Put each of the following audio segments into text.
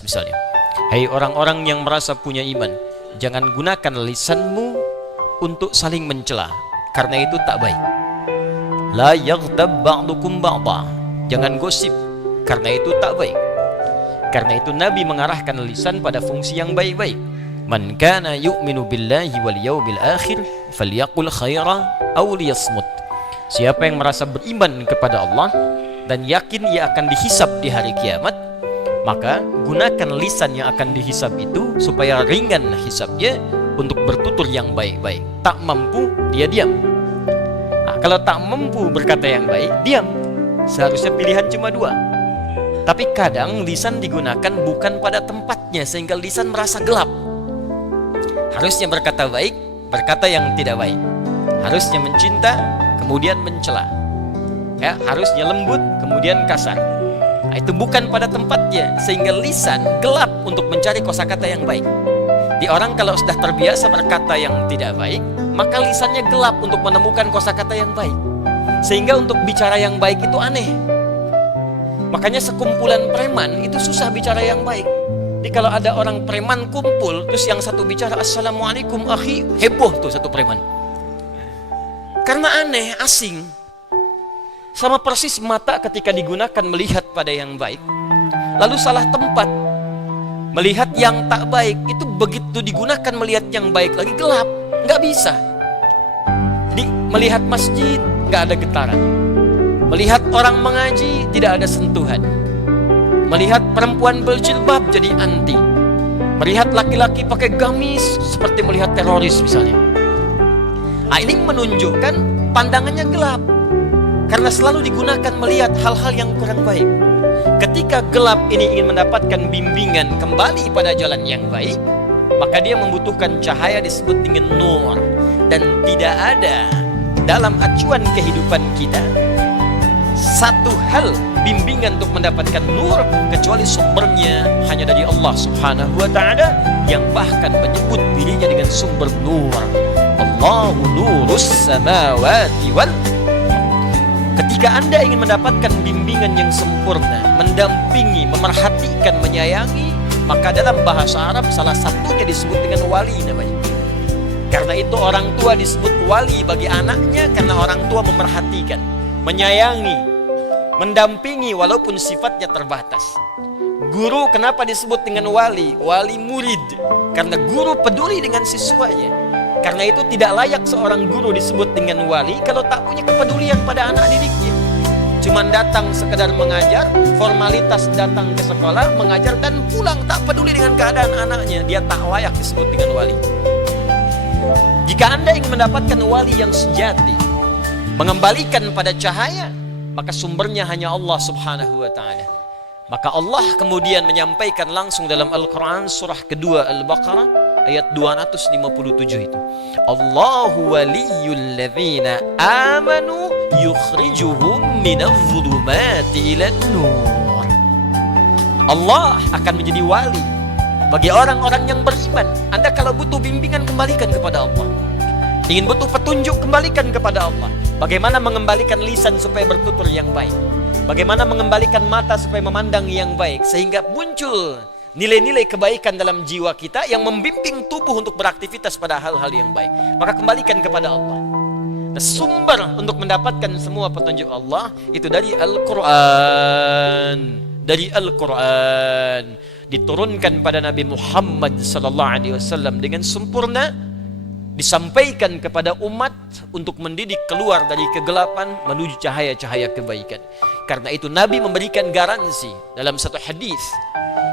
Misalnya, hai orang-orang yang merasa punya iman, jangan gunakan lisanmu untuk saling mencela, karena itu tak baik. La yaghtab ba'dukum ba'da, jangan gosip, karena itu tak baik. Karena itu Nabi mengarahkan lisan pada fungsi yang baik-baik. Man kana yu'minu billahi wal yawmil akhir falyaqul khairan aw liyasmut. Siapa yang merasa beriman kepada Allah dan yakin ia akan dihisab di hari kiamat, maka gunakan lisan yang akan dihisab itu supaya ringan hisabnya untuk bertutur yang baik-baik. Tak mampu, dia diam. Nah, kalau tak mampu berkata yang baik, diam. Seharusnya pilihan cuma dua. Tapi kadang lisan digunakan bukan pada tempatnya, sehingga lisan merasa gelap. Harusnya berkata baik, berkata yang tidak baik. Harusnya mencinta, kemudian mencela. Ya, harusnya lembut, kemudian kasar. Nah, itu bukan pada tempatnya, sehingga lisan gelap untuk mencari kosakata yang baik. Di orang kalau sudah terbiasa berkata yang tidak baik, maka lisannya gelap untuk menemukan kosakata yang baik. Sehingga untuk bicara yang baik itu aneh. Makanya sekumpulan preman itu susah bicara yang baik. Jadi kalau ada orang preman kumpul, terus yang satu bicara assalamualaikum akhi, heboh tuh satu preman. Karena aneh, asing. Sama persis mata ketika digunakan melihat pada yang baik, lalu salah tempat melihat yang tak baik, itu begitu digunakan melihat yang baik lagi gelap, nggak bisa. Jadi melihat masjid nggak ada getaran, melihat orang mengaji tidak ada sentuhan, melihat perempuan berjilbab jadi anti, melihat laki-laki pakai gamis seperti melihat teroris misalnya. Nah, ini menunjukkan pandangannya gelap. Karena selalu digunakan melihat hal-hal yang kurang baik. Ketika gelap ini ingin mendapatkan bimbingan kembali pada jalan yang baik, maka dia membutuhkan cahaya disebut dengan nur. Dan tidak ada dalam acuan kehidupan kita satu hal bimbingan untuk mendapatkan nur kecuali sumbernya hanya dari Allah Subhanahu wa ta'ala, yang bahkan menyebut dirinya dengan sumber nur. Allahu nurus samawati wal. Ketika Anda ingin mendapatkan bimbingan yang sempurna, mendampingi, memerhatikan, menyayangi, maka dalam bahasa Arab salah satunya disebut dengan wali namanya. Karena itu orang tua disebut wali bagi anaknya, karena orang tua memerhatikan, menyayangi, mendampingi walaupun sifatnya terbatas. Guru kenapa disebut dengan wali? Wali murid, karena guru peduli dengan siswanya. Karena itu tidak layak seorang guru disebut dengan wali kalau tak punya kepedulian pada anak didiknya. Cuman datang sekedar mengajar, formalitas datang ke sekolah, mengajar dan pulang, tak peduli dengan keadaan anaknya, dia tak layak disebut dengan wali. Jika Anda ingin mendapatkan wali yang sejati, mengembalikan pada cahaya, maka sumbernya hanya Allah Subhanahu wa ta'ala. Maka Allah kemudian menyampaikan langsung dalam Al-Quran surah kedua Al-Baqarah ayat 257 itu. Allahu waliyul ladzina amanu yukhrijuhum minadh-dhulumati ilan nur. Allah akan menjadi wali bagi orang-orang yang beriman. Anda kalau butuh bimbingan, kembalikan kepada Allah. Ingin butuh petunjuk, kembalikan kepada Allah. Bagaimana mengembalikan lisan supaya bertutur yang baik, bagaimana mengembalikan mata supaya memandang yang baik, sehingga muncul nilai-nilai kebaikan dalam jiwa kita yang membimbing tubuh untuk beraktivitas pada hal-hal yang baik. Maka kembalikan kepada Allah. Nah, sumber untuk mendapatkan semua petunjuk Allah itu dari Al-Quran. Dari Al-Quran diturunkan pada Nabi Muhammad SAW dengan sempurna, disampaikan kepada umat untuk mendidik keluar dari kegelapan menuju cahaya-cahaya kebaikan. Karena itu Nabi memberikan garansi dalam satu hadis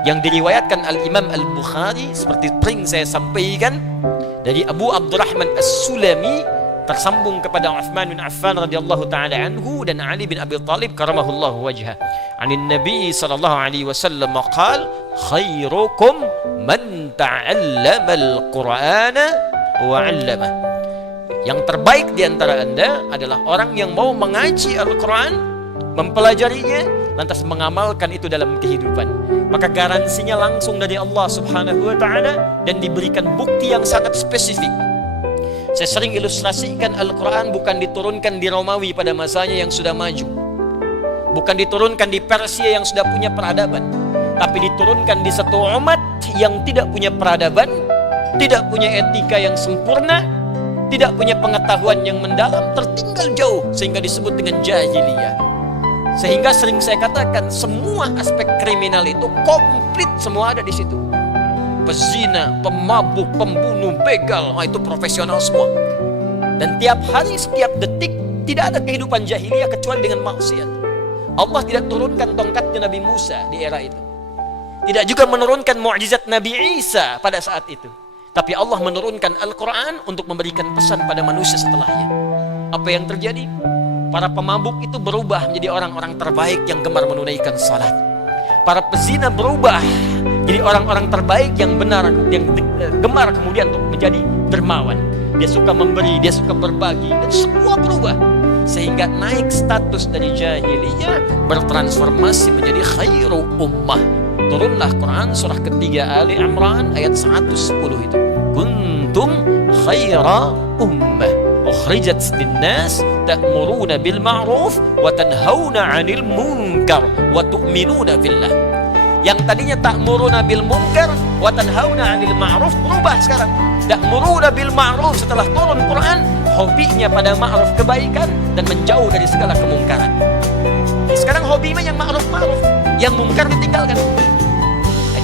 yang diriwayatkan Al-Imam Al-Bukhari, seperti sering saya sampaikan, dari Abu Abdurrahman As-Sulami tersambung kepada Uthman bin Affan radhiyallahu taala anhu dan Ali bin Abi Thalib karamahullahu wajhah. Anin Nabi sallallahu alaihi wasallam qala khairukum man ta'allama al-Qur'ana wa 'allama. Yang terbaik di antara Anda adalah orang yang mau mengaji Al-Quran, mempelajarinya, lantas mengamalkan itu dalam kehidupan. Maka garansinya langsung dari Allah Subhanahu wa ta'ala dan diberikan bukti yang sangat spesifik. Saya sering ilustrasikan Al-Quran bukan diturunkan di Romawi pada masanya yang sudah maju, bukan diturunkan di Persia yang sudah punya peradaban, tapi diturunkan di satu umat yang tidak punya peradaban, tidak punya etika yang sempurna, tidak punya pengetahuan yang mendalam, tertinggal jauh, sehingga disebut dengan jahiliyah. Sehingga sering saya katakan, semua aspek kriminal itu komplit, semua ada di situ. Pezina, pemabuk, pembunuh, begal, itu profesional semua. Dan tiap hari, setiap detik, tidak ada kehidupan jahiliyah kecuali dengan maksiat. Allah tidak turunkan tongkatnya Nabi Musa di era itu. Tidak juga menurunkan mukjizat Nabi Isa pada saat itu. Tapi Allah menurunkan Al-Quran untuk memberikan pesan pada manusia setelahnya. Apa yang terjadi? Para pemabuk itu berubah menjadi orang-orang terbaik yang gemar menunaikan salat. Para pezina berubah jadi orang-orang terbaik yang benar, yang gemar kemudian untuk menjadi dermawan. Dia suka memberi, dia suka berbagi, dan semua berubah. Sehingga naik status dari jahiliyah bertransformasi menjadi khairu ummah. Turunlah Quran surah ketiga Ali Imran ayat 110 itu. Kuntum khaira ummah ukhrijat linnas ta'muruna bil ma'ruf wa tanhauna 'anil munkar wa tu'minuna billah. Yang tadinya ta'muruna bil munkar wa tanhauna 'anil ma'ruf berubah sekarang. Ta'muruna bil ma'ruf, setelah turun Quran, hobinya pada ma'ruf kebaikan dan menjauh dari segala kemungkaran. Sekarang hobinya yang ma'ruf, yang mungkar ditinggalkan.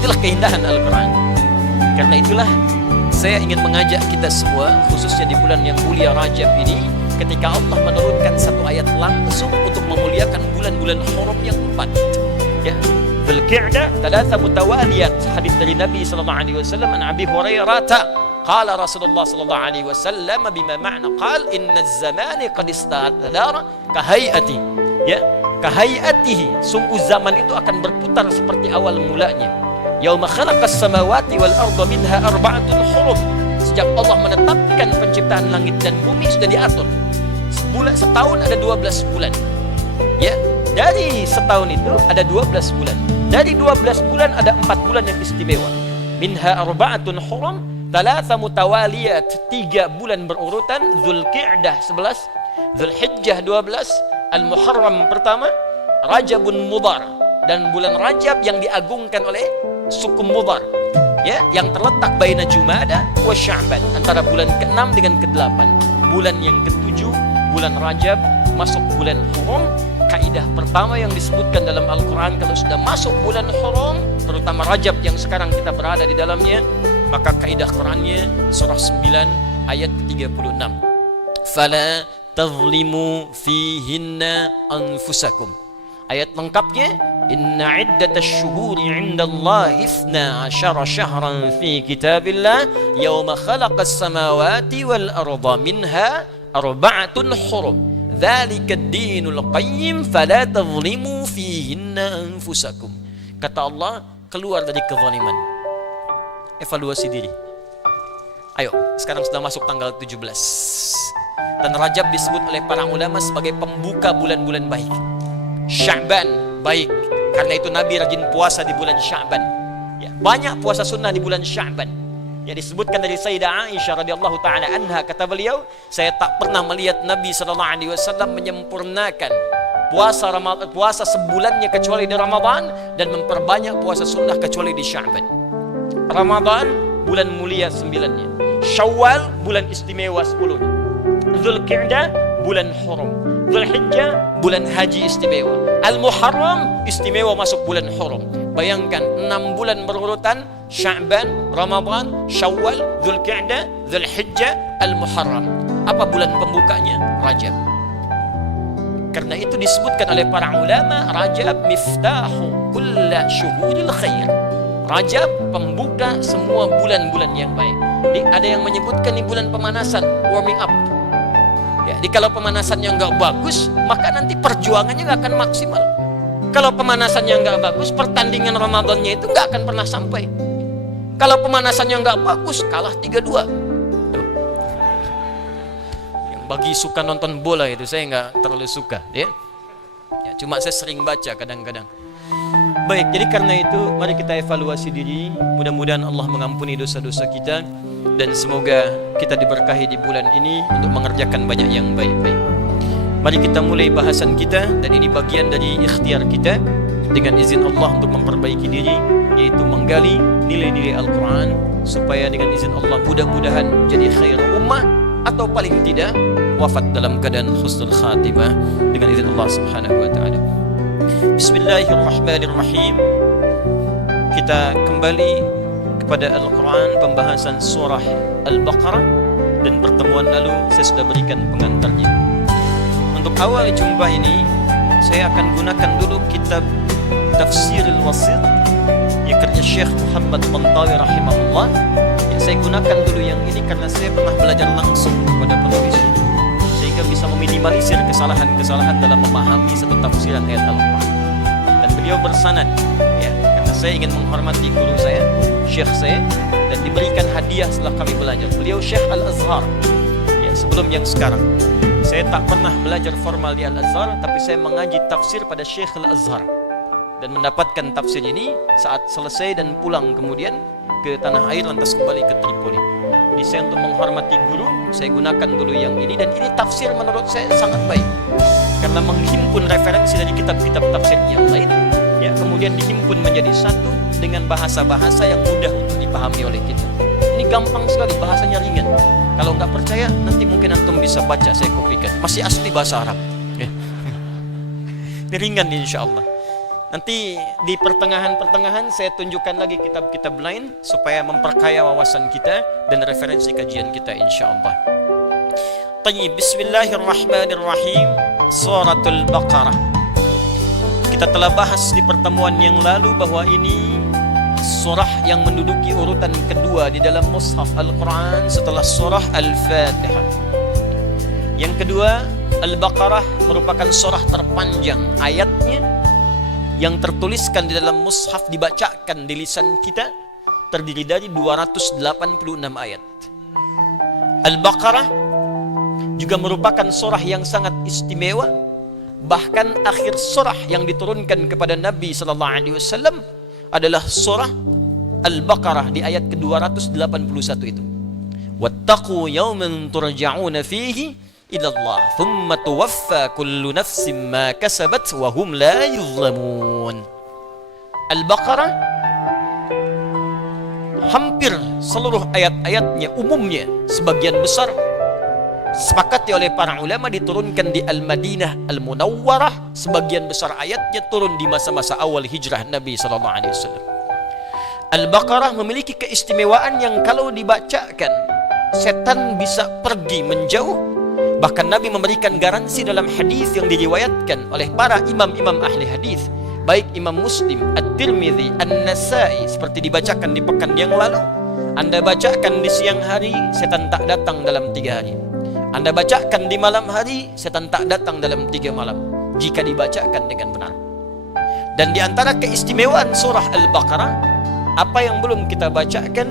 Itulah keindahan Al-Quran. Karena itulah saya ingin mengajak kita semua, khususnya di bulan yang mulia Rajab ini, ketika Allah menurunkan satu ayat langsung untuk memuliakan bulan-bulan hurum yang 4. Ya, Dzulqa'dah, thalatha mutawaliyat. Hadis dari Nabi sallallahu alaihi wasallam an Abi Hurairah, qala Rasulullah sallallahu alaihi wasallam bima ma'na qala inna az-zamana qad istadara ka hay'ati. Ya, ka hay'atihi, sungguh zaman itu akan berputar seperti awal mulanya. Yauma khalaqas samawati wal arda minha arba'atun hurum. Sejak Allah menetapkan penciptaan langit dan bumi sudah diatur. Setahun ada 12 bulan. Ya, dari setahun itu ada 12 bulan. Dari 12 bulan ada 4 bulan yang istimewa. Minha arba'atun hurum, thalatha mutawaliyat, 3 bulan berurutan. Dzulqa'dah 11, Dzulhijjah 12, Al-Muharram pertama, Rajabun Mudhar, dan bulan Rajab yang diagungkan oleh suku Mudhar, ya, yang terletak baina Jumada wa Sya'ban, antara bulan ke-6 dengan ke-8. Bulan yang ke-7, bulan Rajab, masuk bulan Hurum. Kaidah pertama yang disebutkan dalam Al-Quran, kalau sudah masuk bulan Hurum, terutama Rajab yang sekarang kita berada di dalamnya, maka kaidah Qurannya surah 9 ayat 36. Fala tazlimu fihinna anfusakum. Ayat lengkapnya, inna iddatash syuhuri 'indallahi 12 syahran fi kitabillah yauma khalaqas samawati wal arda minha arba'atun hurum. Dzalika ad-dinul qayyim fala tadhlimu fihinna anfusakum. Kata Allah, keluar dari kezaliman. Evaluasi diri. Ayo, sekarang sudah masuk tanggal 17. Dan Rajab disebut oleh para ulama sebagai pembuka bulan-bulan baik. Sya'ban baik, karena itu Nabi rajin puasa di bulan Sya'ban. Ya, banyak puasa sunnah di bulan Sya'ban. Ya, disebutkan dari Sayyidah Aisyah radhiyallahu taala anha, kata beliau, saya tak pernah melihat Nabi sallallahu alaihi wasallam menyempurnakan puasa sebulannya kecuali di Ramadan, dan memperbanyak puasa sunnah kecuali di Sya'ban. Ramadan bulan mulia 9-nya, Syawal bulan istimewa 10-nya, Dzulqa'dah bulan hurum, Dzulhijjah bulan haji istimewa, Al-Muharram istimewa masuk bulan hurum. Bayangkan 6 bulan berurutan, Sya'ban, Ramadan, Syawal, Dzulqa'dah, Dzulhijjah, Al-Muharram. Apa bulan pembukanya? Rajab. Karena itu disebutkan oleh para ulama, Rajab miftahu kulla syuhuril khair. Rajab pembuka semua bulan-bulan yang baik. Ada yang menyebutkan ini bulan pemanasan, warming up. Ya, kalau pemanasannya nggak bagus, maka nanti perjuangannya nggak akan maksimal. Kalau pemanasannya nggak bagus, pertandingan Ramadannya itu nggak akan pernah sampai. Kalau pemanasannya nggak bagus, kalah 3-2. Tuh. Yang bagi suka nonton bola itu saya nggak terlalu suka, ya. Ya, cuma saya sering baca kadang-kadang. Baik, jadi karena itu mari kita evaluasi diri. Mudah-mudahan Allah mengampuni dosa-dosa kita, dan semoga kita diberkahi di bulan ini untuk mengerjakan banyak yang baik-baik. Mari kita mulai bahasan kita, dan ini bagian dari ikhtiar kita. dengan izin Allah untuk memperbaiki diri, yaitu menggali nilai-nilai Al-Quran, supaya dengan izin Allah mudah-mudahan jadi khairul ummah, atau paling tidak wafat dalam keadaan husnul khatimah dengan izin Allah Subhanahu wa ta'ala. Bismillahirrahmanirrahim. Kita kembali kepada Al-Quran, pembahasan surah Al-Baqarah, dan pertemuan lalu saya sudah berikan pengantarnya. Untuk awal jumpa ini, saya akan gunakan dulu kitab Tafsirul Wasit yang karya Syekh Muhammad Tantawi rahimahullah. Yang saya gunakan dulu yang ini karena saya pernah belajar langsung kepada penulis ini, sehingga bisa meminimalisir kesalahan-kesalahan dalam memahami satu tafsiran ayat Al-Quran. Dan beliau bersanad, ya, karena saya ingin menghormati guru saya, Syekh saya, dan diberikan hadiah setelah kami belajar. Beliau Syekh Al-Azhar, ya, sebelum yang sekarang. Saya tak pernah belajar formal di Al-Azhar, tapi saya mengaji tafsir pada Syekh Al-Azhar dan mendapatkan tafsir ini saat selesai dan pulang kemudian ke tanah air, lantas kembali ke Tripoli. Jadi saya untuk menghormati guru, saya gunakan dulu yang ini, dan ini tafsir menurut saya sangat baik karena menghimpun referensi dari kitab-kitab tafsir yang lain, ya, kemudian dihimpun menjadi satu dengan bahasa-bahasa yang mudah untuk dipahami oleh kita. Ini gampang sekali, bahasanya ringan. Kalau nggak percaya, nanti mungkin antum bisa baca, saya kopikan. Masih asli bahasa Arab. Ini ringan insya Allah. Nanti di pertengahan-pertengahan saya tunjukkan lagi kitab-kitab lain supaya memperkaya wawasan kita dan referensi kajian kita insya Allah. Tayyib, bismillahirrahmanirrahim. Suratul Baqarah. Kita telah bahas di pertemuan yang lalu bahwa ini surah yang menduduki urutan kedua di dalam mushaf Al-Quran setelah surah Al-Fatihah. Yang kedua, Al-Baqarah merupakan surah terpanjang. Ayatnya yang tertuliskan di dalam mushaf dibacakan di lisan kita terdiri dari 286 ayat. Al-Baqarah juga merupakan surah yang sangat istimewa. Bahkan akhir surah yang diturunkan kepada Nabi SAW adalah surah Al-Baqarah di ayat ke-281 itu. Wattaqu yawman turja'una fihi ila Allah thumma tuwaffa kullu nafsin ma kasabat wa hum la yuzlamun. Al-Baqarah hampir seluruh ayat-ayatnya umumnya sebagian besar sepakati oleh para ulama diturunkan di Al-Madinah Al-Munawwarah. Sebagian besar ayatnya turun di masa-masa awal hijrah Nabi SAW. Al-Baqarah memiliki keistimewaan yang kalau dibacakan setan bisa pergi menjauh. Bahkan Nabi memberikan garansi dalam hadis yang diriwayatkan oleh para imam-imam ahli hadis, baik Imam Muslim, At-Tirmidzi, An-Nasai, seperti dibacakan di pekan yang lalu. Anda bacakan di siang hari, setan tak datang dalam 3 hari. Anda bacakan di malam hari, setan tak datang dalam 3 malam jika dibacakan dengan benar. Dan di antara keistimewaan surah Al-Baqarah, apa yang belum kita bacakan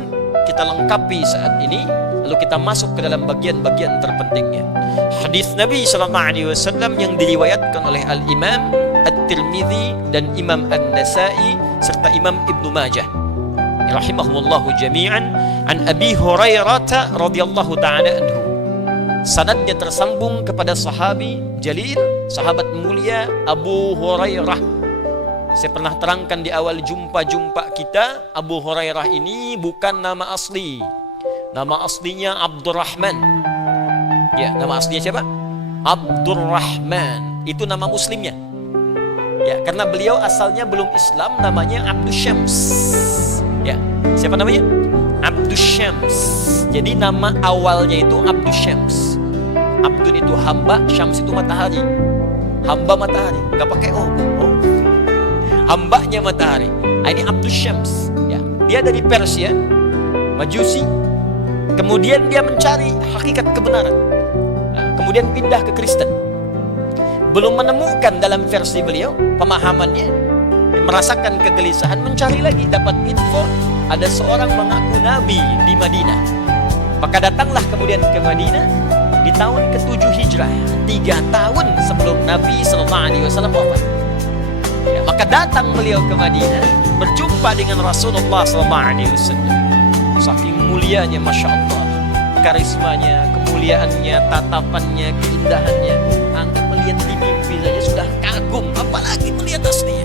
kita lengkapi saat ini, lalu kita masuk ke dalam bagian-bagian terpentingnya. Hadis Nabi SAW yang diriwayatkan oleh Al-Imam At-Tirmidzi dan Imam An-Nasai serta Imam Ibnu Majah rahimahumullahu jami'an, an Abi Hurairah radhiyallahu ta'ala anhu. Sanadnya tersambung kepada sahabi jalil, sahabat mulia Abu Hurairah. Saya pernah terangkan di awal jumpa-jumpa kita, Abu Hurairah ini bukan nama asli. Nama aslinya Abdurrahman. Ya, nama aslinya siapa? Abdurrahman. Itu nama muslimnya. Ya, karena beliau asalnya belum Islam, namanya Abdus Syams. Ya, siapa namanya? Abdus Syams. Jadi nama awalnya itu Abdus Syams. Abdun itu hamba, Syams itu matahari. Hamba matahari, nggak pakai oh. Hambanya matahari. Ini Abdus Syams. Ya, dia dari Persia, Majusi. Kemudian dia mencari hakikat kebenaran. Kemudian pindah ke Kristen. Belum menemukan dalam versi beliau pemahamannya, merasakan kegelisahan, mencari lagi, dapat info ada seorang mengaku nabi di Madinah. Maka datanglah kemudian ke Madinah di tahun ke-7 Hijrah, 3 tahun sebelum Nabi SAW wafat. Ya, maka datang beliau ke Madinah, berjumpa dengan Rasulullah SAW. Saking mulianya, Masya Allah, karismanya, kemuliaannya, tatapannya, keindahannya. Antum melihat di mimpi saja sudah kagum, apalagi melihat aslinya.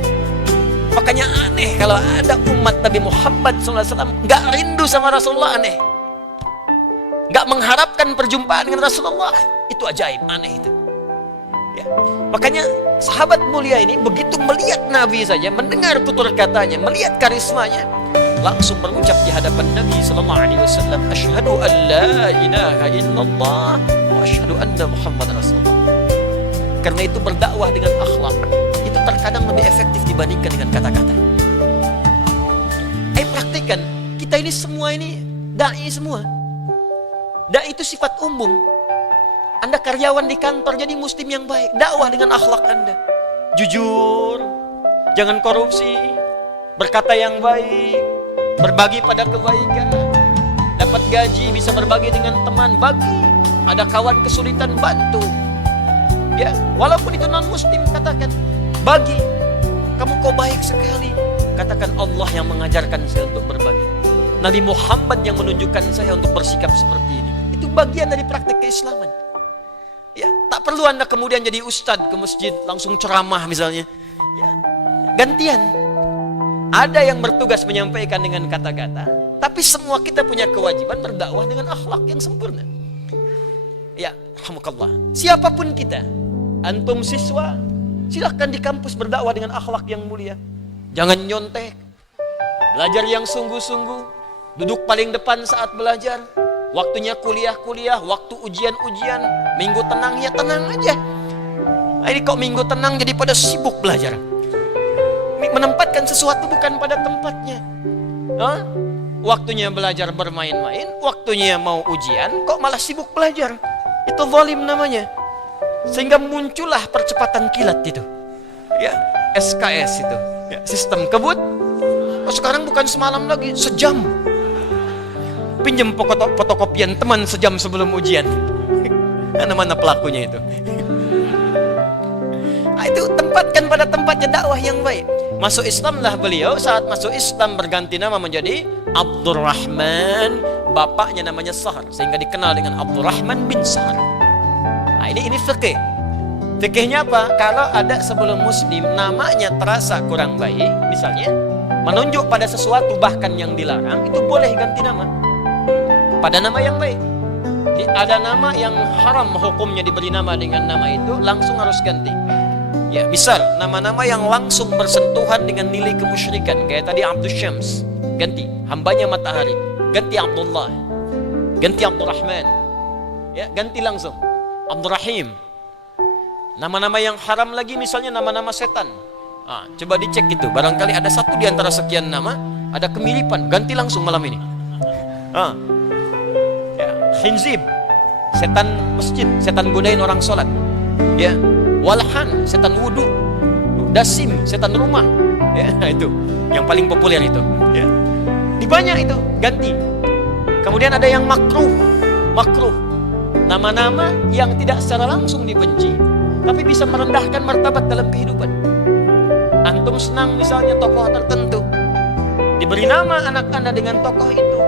Makanya aneh kalau ada umat Nabi Muhammad SAW nggak rindu sama Rasulullah, aneh. Nggak mengharapkan perjumpaan dengan Rasulullah, itu ajaib, aneh itu. Ya. Makanya sahabat mulia ini begitu melihat Nabi saja, mendengar tutur katanya, melihat karismanya, langsung berucap di hadapan Nabi Sallallahu Alaihi Wasallam, Asyhadu an la ilaha illallah wa asyhadu anna Muhammad Rasulullah. Karena itu berdakwah dengan akhlak itu terkadang lebih efektif dibandingkan dengan kata-kata. Ayo praktikkan. Kita ini semua ini dai semua. Dai itu sifat umum. Anda karyawan di kantor, jadi muslim yang baik. Dakwah dengan akhlak Anda. Jujur, jangan korupsi, berkata yang baik, berbagi pada kebaikan. Dapat gaji, bisa berbagi dengan teman, bagi. Ada kawan kesulitan, bantu. Ya, walaupun itu non-muslim, katakan, bagi. Kamu kok baik sekali. Katakan, Allah yang mengajarkan saya untuk berbagi. Nabi Muhammad yang menunjukkan saya untuk bersikap seperti ini. Itu bagian dari praktek keislaman. Ya, tak perlu Anda kemudian jadi ustadz ke masjid, langsung ceramah misalnya. Ya, gantian. Ada yang bertugas menyampaikan dengan kata-kata, tapi semua kita punya kewajiban berdakwah dengan akhlak yang sempurna. Ya, alhamdulillah. Siapapun kita, antum siswa, silahkan di kampus berdakwah dengan akhlak yang mulia. Jangan nyontek, belajar yang sungguh-sungguh, duduk paling depan saat belajar. Waktunya kuliah-kuliah, waktu ujian-ujian, minggu tenang ya tenang aja. Nah, ini kok minggu tenang jadi pada sibuk belajar. Menempatkan sesuatu bukan pada tempatnya. Waktunya belajar bermain-main, waktunya mau ujian, kok malah sibuk belajar. Itu zalim namanya. Sehingga muncullah percepatan kilat itu. Ya, SKS itu. Ya, sistem kebut. Sekarang bukan semalam lagi, sejam. Pinjam fotokopian teman sejam sebelum ujian. Mana pelakunya itu? Nah, itu tempatkan pada tempatnya dakwah yang baik. Masuk Islamlah beliau, saat masuk Islam berganti nama menjadi Abdurrahman, bapaknya namanya Sahar, sehingga dikenal dengan Abdurrahman bin Sahar. Nah, ini fikih. Fikihnya apa? Kalau ada sebelum muslim namanya terasa kurang baik, misalnya menunjuk pada sesuatu bahkan yang dilarang, itu boleh ganti nama pada nama yang baik. Jadi ada nama yang haram hukumnya diberi nama dengan nama itu, langsung harus ganti. Ya, misal nama-nama yang langsung bersentuhan dengan nilai kemusyrikan, kayak tadi Abdul Syams, ganti hambanya matahari, ganti Abdullah, ganti Abdurrahman. Ya, ganti langsung Abdurrahim. Nama-nama yang haram lagi misalnya nama-nama setan. Coba dicek itu, barangkali ada satu di antara sekian nama ada kemiripan, ganti langsung malam ini. Khinzib, setan masjid, setan godain orang sholat. Ya, walhan, setan wudu. Dasim, setan rumah. Ya, itu yang paling populer itu. Ya, di banyak itu ganti. Kemudian ada yang makruh, nama-nama yang tidak secara langsung dibenci, tapi bisa merendahkan martabat dalam kehidupan. Antum senang misalnya tokoh tertentu, diberi nama anak Anda dengan tokoh itu.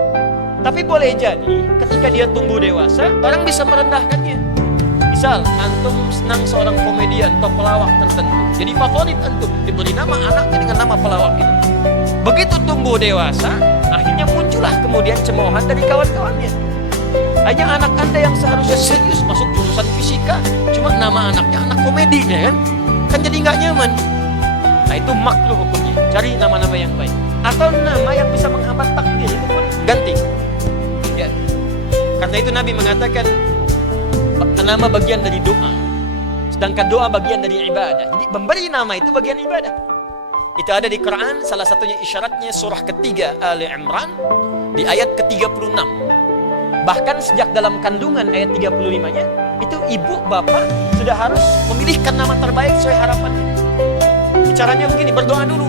Tapi boleh jadi ketika dia tumbuh dewasa, orang bisa merendahkannya. Misal, antum senang seorang komedian atau pelawak tertentu, jadi favorit antum, diberi nama anaknya dengan nama pelawak itu. Begitu tumbuh dewasa, akhirnya muncullah kemudian cemoohan dari kawan-kawannya. Hanya anak Anda yang seharusnya serius masuk jurusan fisika, cuma nama anaknya anak komedi, ya kan? Kan jadi nggak nyaman. Nah, itu makruh hukumnya. Cari nama-nama yang baik. Atau nama yang bisa menghambat takdir, itu pun ganti. Ya. Karena itu Nabi mengatakan nama bagian dari doa, sedangkan doa bagian dari ibadah. Jadi memberi nama itu bagian ibadah. Itu ada di Quran, salah satunya isyaratnya surah ketiga Ali Imran di ayat ke-36. Bahkan sejak dalam kandungan ayat 35-nya, itu ibu bapak sudah harus memilihkan nama terbaik sesuai harapannya. Caranya begini, berdoa dulu.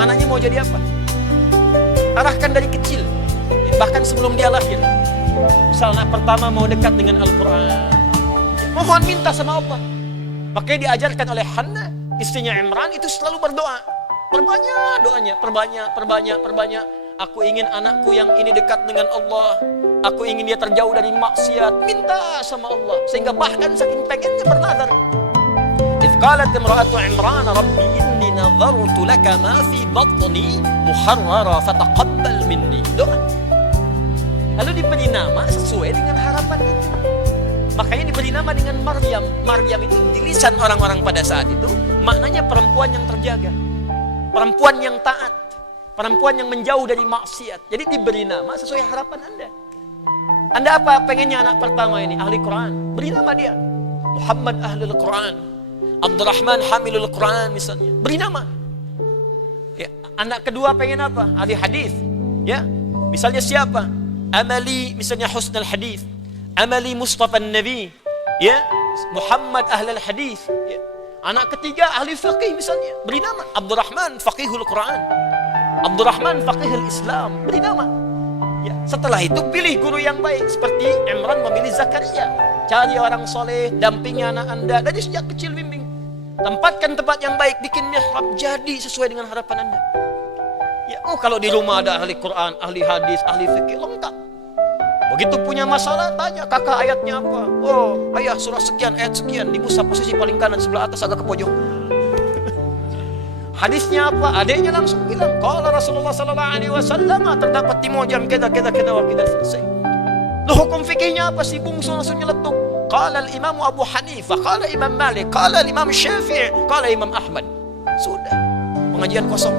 Anaknya mau jadi apa? Arahkan dari kecil. Bahkan sebelum dia lahir. Misalnya pertama mau dekat dengan Al-Quran, mohon minta sama Allah. Makanya diajarkan oleh Hannah, istrinya Imran, itu selalu berdoa. Perbanyak doanya, perbanyak. Aku ingin anakku yang ini dekat dengan Allah. Aku ingin dia terjauh dari maksiat. Minta sama Allah. Sehingga bahkan saking pengennya bernazar. Idh qalat imra'atu Imran, Rabbi inni nadhartu laka ma fi batni muharrara fataqabbal minni. Doa. Lalu diberi nama sesuai dengan harapan itu. Makanya diberi nama dengan Maryam. Maryam itu di lisan orang-orang pada saat itu maknanya perempuan yang terjaga, perempuan yang taat, perempuan yang menjauh dari maksiat. Jadi diberi nama sesuai harapan Anda. Anda apa pengennya anak pertama ini? Ahli Quran. Beri nama dia Muhammad Ahlul Quran, Abdurrahman Hamilul Quran misalnya. Beri nama. Ya, anak kedua pengen apa? Ahli hadis. Ya, misalnya siapa? Amali misalnya Husnul Hadis. Amali Mustafa Nabi. Ya, Muhammad Ahlul Hadis. Ya. Anak ketiga ahli fiqih misalnya. Beri nama Abdurrahman Faqihul Quran, Abdurrahman Faqihul Islam. Beri nama. Ya, setelah itu pilih guru yang baik seperti Imran memilih Zakaria. Cari orang soleh, dampingi anak Anda dari sejak kecil, bimbing. Tempatkan tempat yang baik, bikin mihrab, jadi sesuai dengan harapan Anda. Ya, kalau di rumah ada ahli Quran, ahli hadis, ahli fikih, lengkap. Begitu punya masalah, tanya kakak ayatnya apa. Oh, ayah surah sekian, ayat sekian, di mushaf posisi paling kanan sebelah atas agak ke pojok. Hadisnya apa? Adiknya langsung bilang, qala Rasulullah sallallahu alaihi wasallam, terdapat di mu'jam kita wa kita, selesai. Loh, hukum fikihnya apa? Si bungsu langsung nyeletuk. Qala al-Imam Abu Hanifah, qala Imam Malik, qala Imam Syafi'i, qala Imam Ahmad. Sudah. Pengajian kosong.